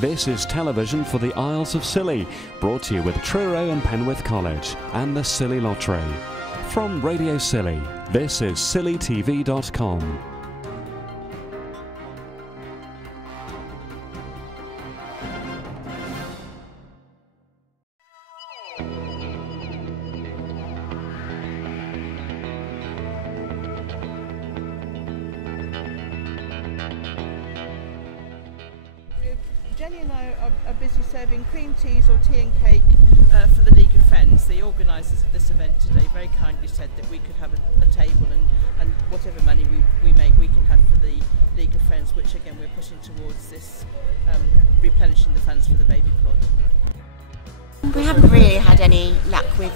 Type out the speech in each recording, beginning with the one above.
This is television for the Isles of Scilly, brought to you with Truro and Penwith College and the Scilly Lottery. From Radio Scilly, this is scillytv.com. Jenny and I are busy serving cream teas or tea and cake for the League of Friends. The organisers of this event today very kindly said that we could have a table and whatever money we make we can have for the League of Friends, which again we're pushing towards this replenishing the funds for the baby pod. We haven't really had any luck with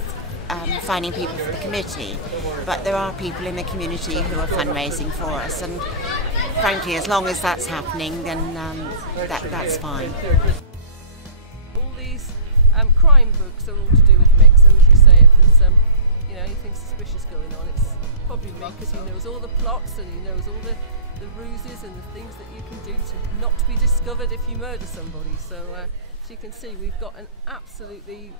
finding people for the committee, but there are people in the community who are fundraising for us, and frankly, as long as that's happening, then that's fine. All these crime books are all to do with Mick, so as you say, if there's anything suspicious going on, it's probably Mick, because he knows all the plots and he knows all the ruses and the things that you can do to not be discovered if you murder somebody. So as you can see, we've got an absolutely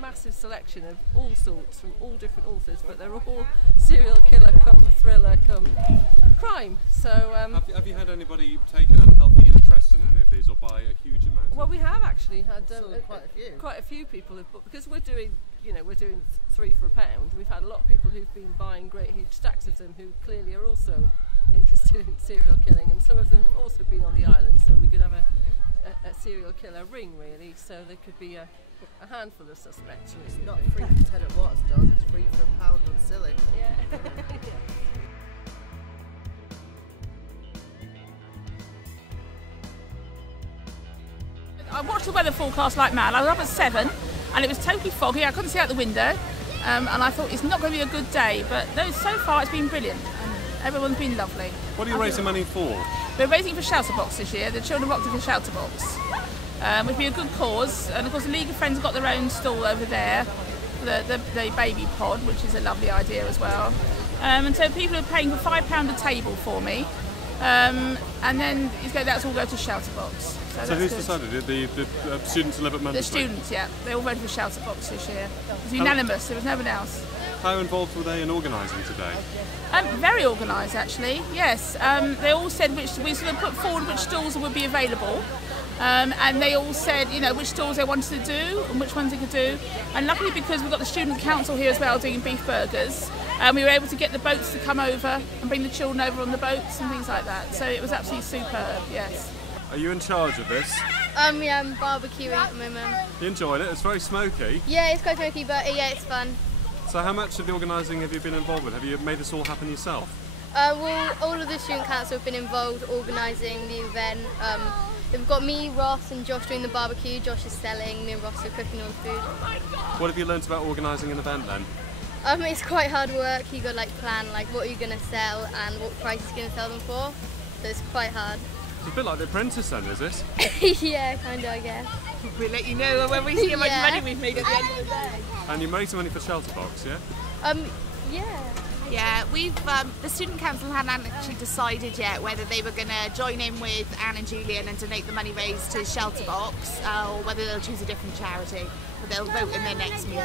massive selection of all sorts from all different authors, but they're all serial killer come thriller come crime. So have you had anybody take an unhealthy interest in any of these, or buy a huge amount? Well, we have actually had quite a few people have bought, because we're doing 3 for £1. We've had a lot of people who've been buying great huge stacks of them, who clearly are also interested in serial killing, and some of them have also been on the island, so we could have a serial killer ring really, so there could be a handful of suspects. It's not free for 10 at Watts does, it's free for £1 on Scilly. Yeah. I watched the weather forecast like mad. I was up at 7 and it was totally foggy. I couldn't see out the window, and I thought it's not going to be a good day, but no, so far it's been brilliant. Everyone's been lovely. What are you raising money for? We're raising for Shelterbox this year. The children have opted for Shelterbox, which would be a good cause. And of course the League of Friends have got their own stall over there, the baby pod, which is a lovely idea as well. And so people are paying for £5 a table for me, and then that's all go to Shelterbox. So who's decided? The students who live at Mundesley? The students, yeah. They all voted for Shelterbox this year. It was unanimous, there was no one else. How involved were they in organising today? Very organised actually, yes. They all said we sort of put forward which stalls would be available, and they all said which stalls they wanted to do and which ones they could do. And luckily, because we've got the student council here as well doing beef burgers, we were able to get the boats to come over and bring the children over on the boats and things like that. So it was absolutely superb, yes. Are you in charge of this? Yeah, I'm barbecuing at the moment. You enjoyed it? It's very smoky. Yeah, it's quite smoky, but yeah, it's fun. So how much of the organising have you been involved with? Have you made this all happen yourself? Well, all of the student council have been involved organising the event. They've got me, Ross and Josh doing the barbecue. Josh is selling, me and Ross are cooking all the food. What have you learnt about organising an event then? It's quite hard work. You got to plan what you're going to sell and what price you're going to sell them for. So it's quite hard. It's a bit like The Apprentice then, is it? Yeah, kind of, I guess. We'll let you know when we see how much money we've made at the end of the day. And you made some money for Shelterbox, yeah? Yeah. Yeah, the student council hadn't actually decided yet whether they were going to join in with Anne and Julian and donate the money raised to Shelterbox, or whether they'll choose a different charity, but they'll vote in their next meeting.